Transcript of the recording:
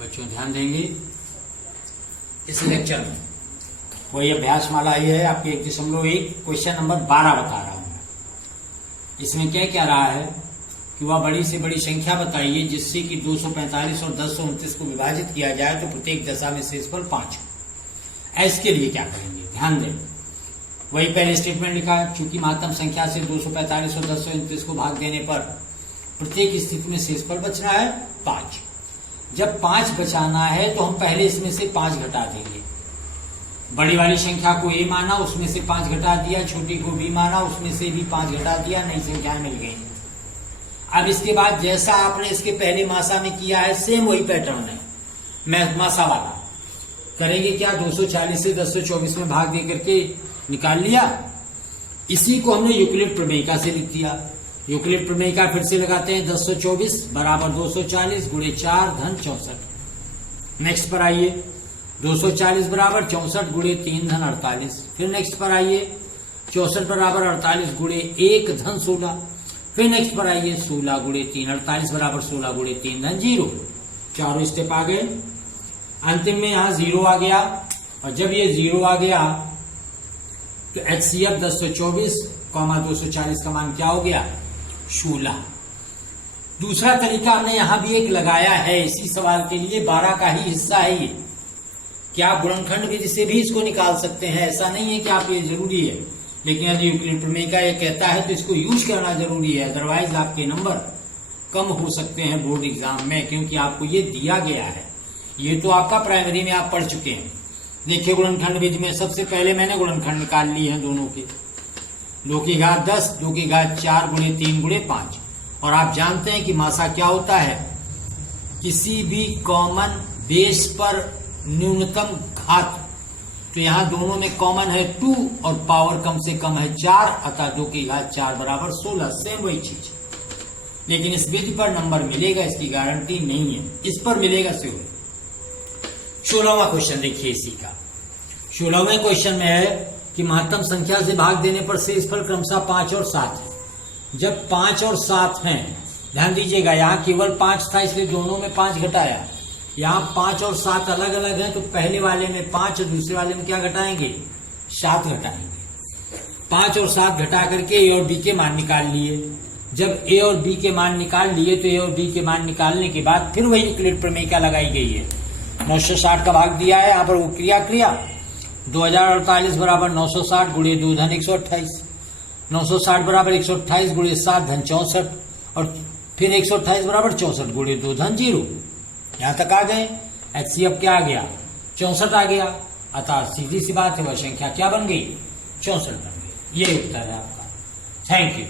बच्चों ध्यान देंगे इस लेक्चर में। वही अभ्यास माला ये है आपके 1.1 क्वेश्चन नंबर 12 बता रहा हूं। इसमें क्या क्या रहा है कि वह बड़ी से बड़ी संख्या बताइए जिससे कि 245 और 1029 को विभाजित किया जाए तो प्रत्येक दशा में शेषफल 5 हो। इसके लिए क्या करेंगे ध्यान दें। वही पहले स्टेटमेंट लिखा है, चूंकि महत्तम संख्या से 245 और 1029 को भाग देने पर प्रत्येक स्थिति में शेषफल बचना है 5। जब 5 बचाना है तो हम पहले इसमें से 5 घटा देंगे। बड़ी वाली संख्या को ए माना, उसमें से 5 घटा दिया, छोटी को बी माना, उसमें से भी 5 घटा दिया, नई संख्या मिल गई। अब इसके बाद जैसा आपने इसके पहले मासा में किया है सेम वही पैटर्न है मासा वाला करेंगे। क्या 240 से 1024 में भाग दे करके निकाल लिया। इसी को हमने यूक्लिड प्रमेयिका से लिख दिया। यूक्लिड प्रमेयिका फिर से लगाते हैं। 1024 बराबर 240 गुणे 4 धन 64। नेक्स्ट पर आइए 240 बराबर 64 गुणे 3 धन 48। फिर नेक्स्ट पर आइए 64 बराबर 48 गुणे 1 धन 16। फिर नेक्स्ट पर आइए 16 गुणे 3 48 बराबर 16 गुणे 3 धन 0। चारों स्टेप आ गए। अंतिम में यहां 0 आ गया और जब ये 0 आ गया तो HCF 1024, 240 का मान क्या हो गया 16। दूसरा तरीका हमने यहां भी एक लगाया है इसी सवाल के लिए, 12 का ही हिस्सा है ये। क्या आप गुणनखंड विधि से भी इसको निकाल सकते हैं, ऐसा नहीं है कि आप ये जरूरी है, लेकिन यदि यूक्लिड प्रमेय का ये कहता है तो इसको यूज करना जरूरी है। अदरवाइज आपके नंबर कम हो सकते हैं बोर्ड एग्जाम में, क्योंकि आपको ये दिया गया है। ये तो आपका प्राइमरी में आप पढ़ चुके हैं। देखिए गुणनखंड विधि में सबसे पहले मैंने गुणनखंड निकाल लिए हैं दोनों के। 2 की घात 10, 2 की घात 4 गुणे 3 गुणे 5। और आप जानते हैं कि मासा क्या होता है, किसी भी कॉमन बेस पर न्यूनतम घात। तो यहां दोनों में कॉमन है 2 और पावर कम से कम है 4, अतः 2 की घात 4 बराबर 16। सेम वही चीज, लेकिन इस विधि पर नंबर मिलेगा इसकी गारंटी नहीं है, इस पर मिलेगा सिर्फ। 16वां क्वेश्चन देखिए इसी का। 16वें क्वेश्चन में है कि महत्तम संख्या से भाग देने पर शेषफल क्रमशः 5 और 7 है। जब 5 और 7 हैं, ध्यान दीजिएगा यहां केवल 5 था इसलिए दोनों में 5 घटाया। यहां 5 और 7 अलग अलग हैं तो पहले वाले में 5 और दूसरे वाले में क्या घटाएंगे 7 घटाएंगे। 5 और 7 घटा करके ए और बी के मान निकाल लिए। जब ए और बी के मान निकाल लिए तो ए और बी के मान निकालने के बाद फिर वही यूक्लिड प्रमेयिका लगाई गई है। 960 का भाग दिया है, यहाँ पर वो क्रिया 2048 बराबर 960 गुणे 2 धन 128। 960 बराबर 128 गुणे 7 धन 64 और फिर 128 बराबर 64 गुणे 2 धन 0। यहां तक आ गए। HCF क्या आ गया 64 आ गया, अतः सीधी सी बात है वह संख्या क्या बन गई 64 बन गई। ये उत्तर है आपका। Thank you.